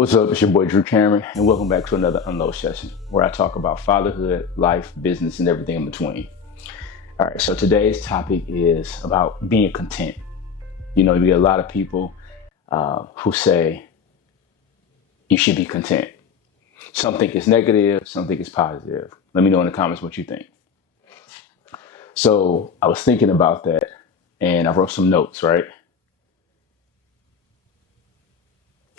What's up? It's your boy Drew Cameron, and welcome back to another Unload session where I talk about fatherhood, life, business, and everything in between. All right, so today's topic is about being content. You know, you get a lot of people who say you should be content. Some think it's negative, some think it's positive. Let me know in the comments what you think. So I was thinking about that, and I wrote some notes, right?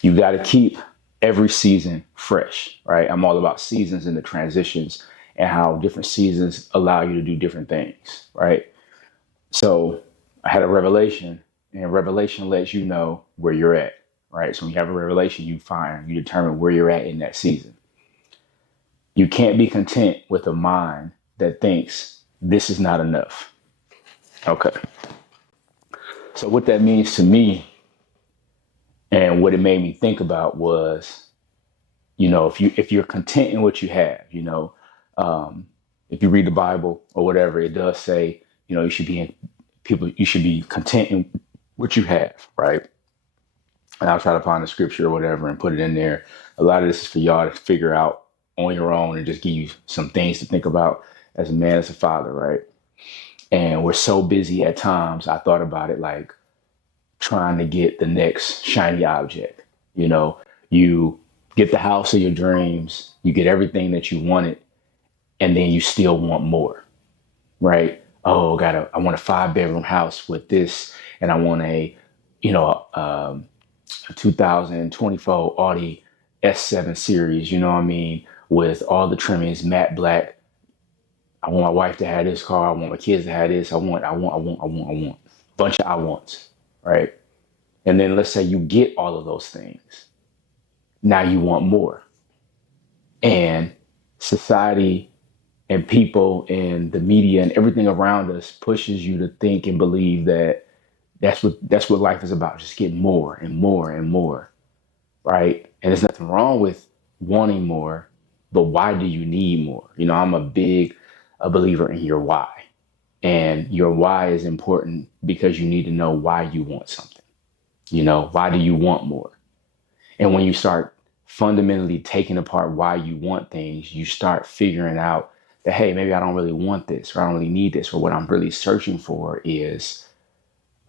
You got to keep every season fresh, right? I'm all about seasons and the transitions and how different seasons allow you to do different things, right? So I had a revelation, and revelation lets you know where you're at, right? So when you have a revelation, you determine where you're at in that season. You can't be content with a mind that thinks this is not enough. Okay. So what that means to me and what it made me think about was, you know, if you're content in what you have, if you read the Bible or whatever, it does say, you know, you should be content in what you have, right? And I'll try to find the scripture or whatever and put it in there. A lot of this is for y'all to figure out on your own and just give you some things to think about as a man, as a father, right? And we're so busy at times. I thought about it like trying to get the next shiny object. You know, you get the house of your dreams, you get everything that you wanted, and then you still want more, right? Oh, I want a 5-bedroom house with this, and I want a 2024 Audi S7 series, you know what I mean? With all the trimmings, matte black. I want my wife to have this car. I want my kids to have this. I want. Bunch of I wants, right? And then let's say you get all of those things. Now you want more. And society and people and the media and everything around us pushes you to think and believe that that's what life is about. Just get more and more and more, right? And there's nothing wrong with wanting more, but why do you need more? You know, I'm a believer in your why. And your why is important because you need to know why you want something. You know, why do you want more? And when you start fundamentally taking apart why you want things, you start figuring out that, hey, maybe I don't really want this, or I don't really need this, or what I'm really searching for is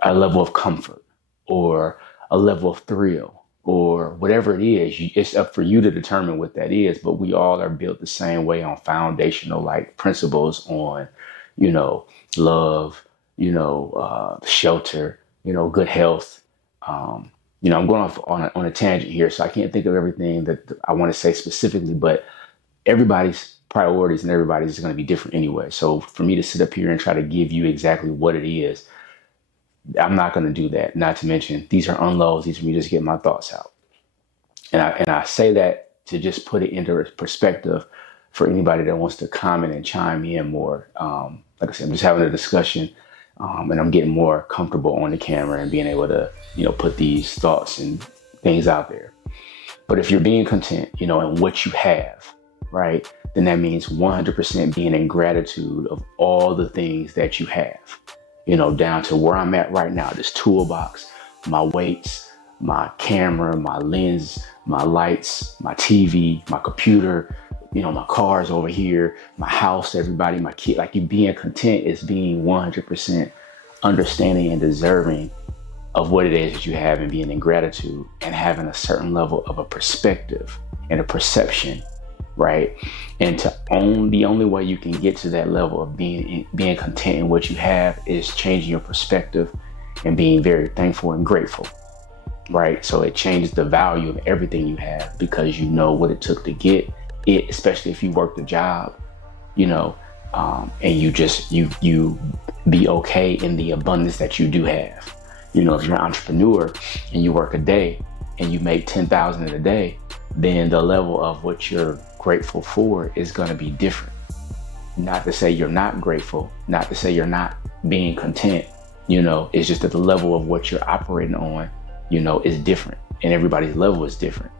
a level of comfort or a level of thrill or whatever it is. It's up for you to determine what that is, but we all are built the same way on foundational like principles on, you know, love, shelter, good health. I'm going off on a tangent here, so I can't think of everything that I want to say specifically, but everybody's priorities and everybody's is going to be different anyway. So for me to sit up here and try to give you exactly what it is, I'm not going to do that. Not to mention, these are unloads. These are me just getting my thoughts out. And I say that to just put it into perspective for anybody that wants to comment and chime in more. Like I said, I'm just having a discussion. And I'm getting more comfortable on the camera and being able to, put these thoughts and things out there. But if you're being content, in what you have, right, then that means 100% being in gratitude of all the things that you have, down to where I'm at right now, this toolbox, my weights, my camera, my lens, my lights, my TV, my computer, my car's over here, my house, everybody, my kid. Like, you being content is being 100% understanding and deserving of what it is that you have and being in gratitude and having a certain level of a perspective and a perception, right? And the only way you can get to that level of being content in what you have is changing your perspective and being very thankful and grateful, right? So it changes the value of everything you have because you know what it took to get it, especially if you work the job, and you be okay in the abundance that you do have. If you're an entrepreneur and you work a day and you make 10,000 in a day, then the level of what you're grateful for is going to be different. Not to say you're not grateful, not to say you're not being content, it's just that the level of what you're operating on, is different, and everybody's level is different.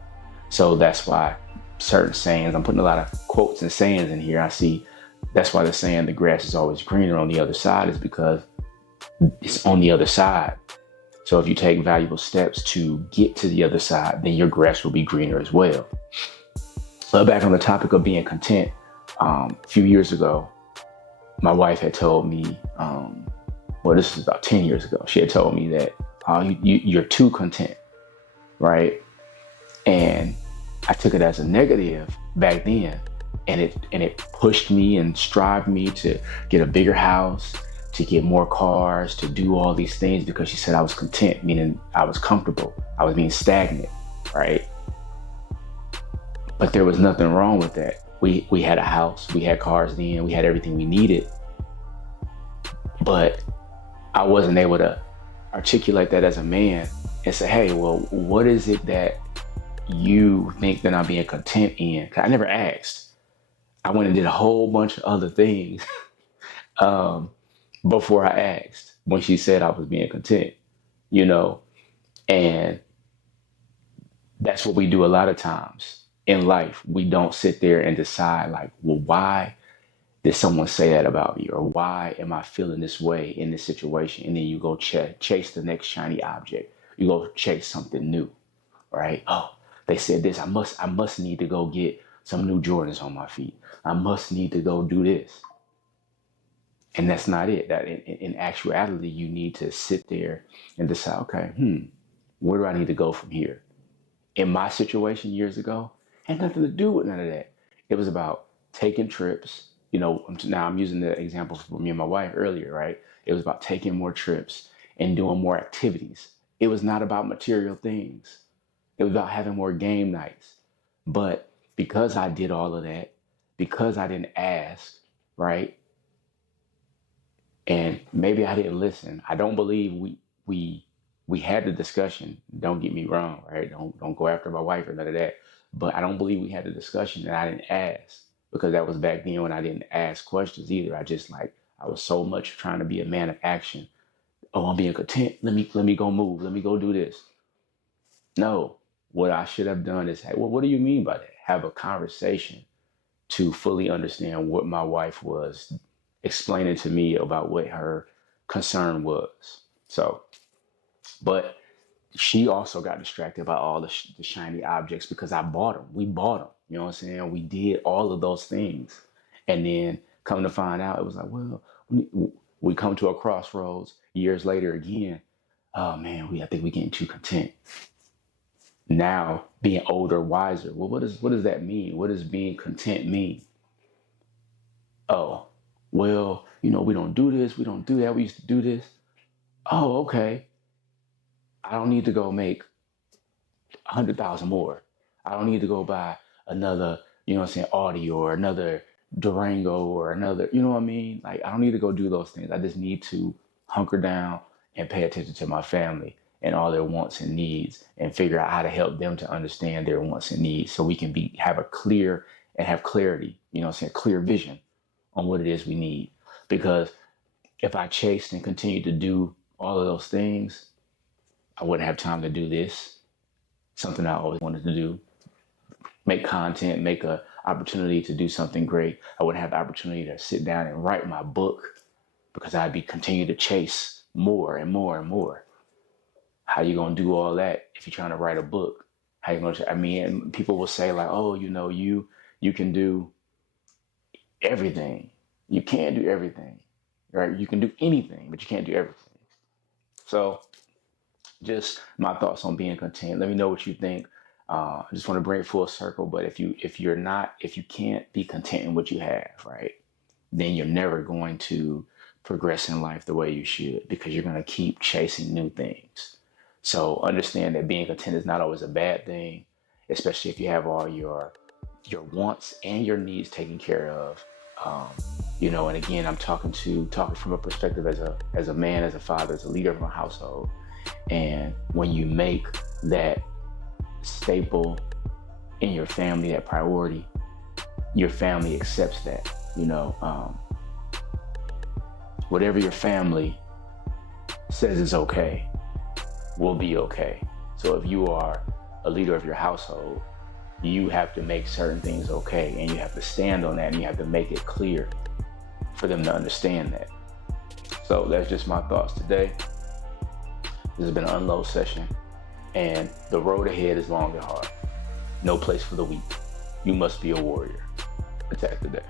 So that's why certain sayings, I'm putting a lot of quotes and sayings in here. I see that's why the saying the grass is always greener on the other side is because it's on the other side So if you take valuable steps to get to the other side, then your grass will be greener as well. But back on the topic of being content, a few years ago, my wife had told me, well, this is about 10 years ago. She had told me that you're too content, right? And I took it as a negative back then. And it pushed me and strived me to get a bigger house, to get more cars, to do all these things, because she said I was content, meaning I was comfortable. I was being stagnant, right? But there was nothing wrong with that. We had a house, we had cars then, we had everything we needed. But I wasn't able to articulate that as a man and say, hey, well, what is it that you think that I'm being content in? 'Cause I never asked. I went and did a whole bunch of other things before I asked when she said I was being content, and that's what we do a lot of times in life. We don't sit there and decide like, well, why did someone say that about me? Or why am I feeling this way in this situation? And then you go chase the next shiny object. You go chase something new, right? Oh, they said this. I must need to go get some new Jordans on my feet. I must need to go do this. And that's not it. That in actuality, you need to sit there and decide, okay, where do I need to go from here? In my situation years ago, had nothing to do with none of that. It was about taking trips. Now I'm using the example for me and my wife earlier, right? It was about taking more trips and doing more activities. It was not about material things. It was about having more game nights. But because I did all of that, because I didn't ask, right? And maybe I didn't listen. I don't believe we had the discussion. Don't get me wrong, right? Don't go after my wife or none of that. But I don't believe we had the discussion, and I didn't ask, because that was back then when I didn't ask questions either. I was so much trying to be a man of action. Oh, I'm being content. Let me go move. Let me go do this. No, what I should have done is, well, what do you mean by that? Have a conversation to fully understand what my wife was explaining to me about what her concern was. So, but she also got distracted by all the shiny objects because I bought them. We bought them. You know what I'm saying? We did all of those things. And then come to find out, it was like, well, we come to a crossroads years later again. Oh man, I think we're getting too content. Now being older, wiser. Well, what does that mean? What does being content mean? Oh, well, we don't do this. We don't do that. We used to do this. Oh, okay. I don't need to go make 100,000 more. I don't need to go buy another, Audi or another Durango or another, you know what I mean? Like, I don't need to go do those things. I just need to hunker down and pay attention to my family and all their wants and needs, and figure out how to help them to understand their wants and needs, so we can have clarity, clear vision on what it is we need. Because if I chased and continued to do all of those things, I wouldn't have time to do this, something I always wanted to do, make content, make a opportunity to do something great. I wouldn't have the opportunity to sit down and write my book, because I'd be continuing to chase more and more and more. How you gonna do all that if you're trying to write a book? How you gonna? And people will say like, oh, you can do everything. You can't do everything, right? You can do anything, but you can't do everything. So, just my thoughts on being content. Let me know what you think. I just want to bring it full circle. But if you can't be content in what you have, right, then you're never going to progress in life the way you should, because you're going to keep chasing new things. So understand that being content is not always a bad thing, especially if you have all your wants and your needs taken care of. And again, I'm talking from a perspective as a man, as a father, as a leader of my household. And when you make that staple in your family, that priority, your family accepts that. Whatever your family says is okay, will be okay. So if you are a leader of your household, you have to make certain things okay, and you have to stand on that, and you have to make it clear for them to understand that. So that's just my thoughts today. This has been an unload session, and the road ahead is long and hard. No place for the weak. You must be a warrior. Attack the day.